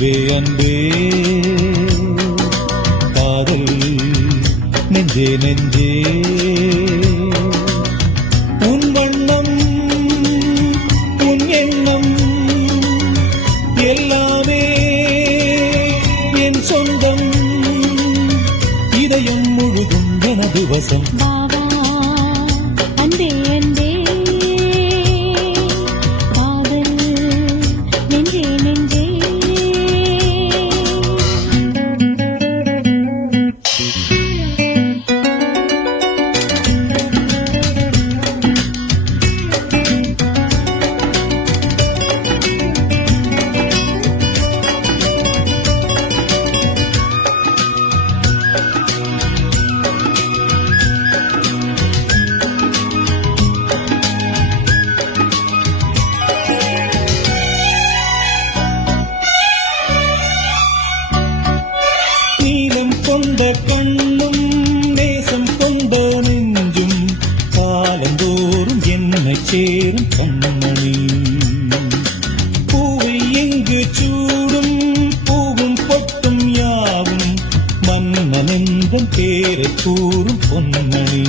அன்பே அன்பே காதல் நெஞ்சே நெஞ்சே உன் வண்ணம் உன் எண்ணம் எல்லாமே என் சொந்தம் இதயம் முழுதும் எனது வசம் அன்பே அன்பே காதல் நெஞ்சே நெஞ்சே கொண்ட கண்ணும் நேசம் கொண்ட நெஞ்சும் காலந்தோறும் என்னை சேரும் கண்மணி பூவை எங்கு சூடும் பூவும் பொட்டும் யாவும் மன்னனெந்தன் பேரை கூறும் பொன்மணி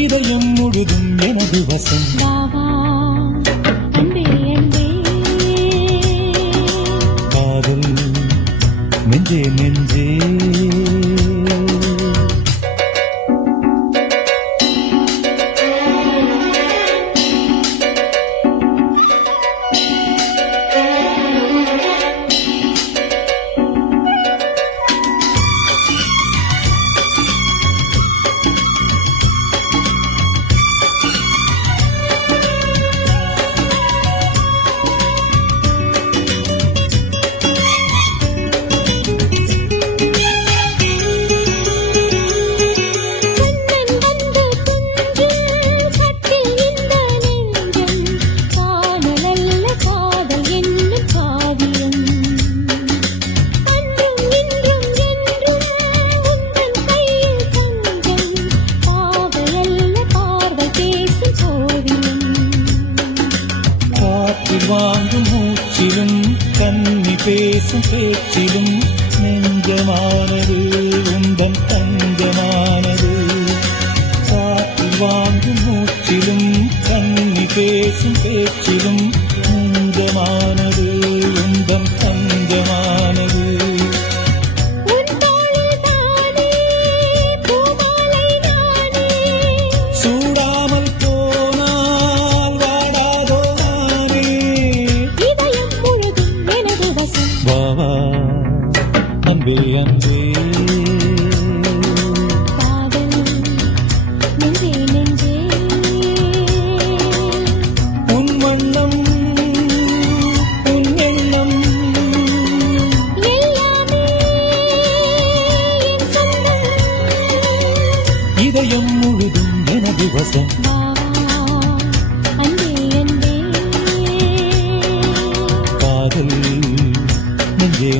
இதயம் முழுதும் எனது வசம் அன்பே அன்பே காதல் நெஞ்சே நெஞ்சே வாங்கும் மூச்சிலும் கண்ணி பேசும் பேச்சிலும் நெஞ்சமானது உந்தன் தஞ்சமானது காற்றில் வாங்கும் மூச்சிலும் கண்ணி பேசும் பேச்சிலும் நெஞ்சமானது உந்தன் தஞ்சமானது சூடாமல் போனால் வாடாதோ வாவா அன்பே அன்பே காதல் நெஞ்சே நெஞ்சே உன் வண்ணம் உன் எண்ணம் எல்லாமே என் சொந்தம் இதயம் முழுதும் எனது வசம் அன்பே அன்பே காதல் நெஞ்சே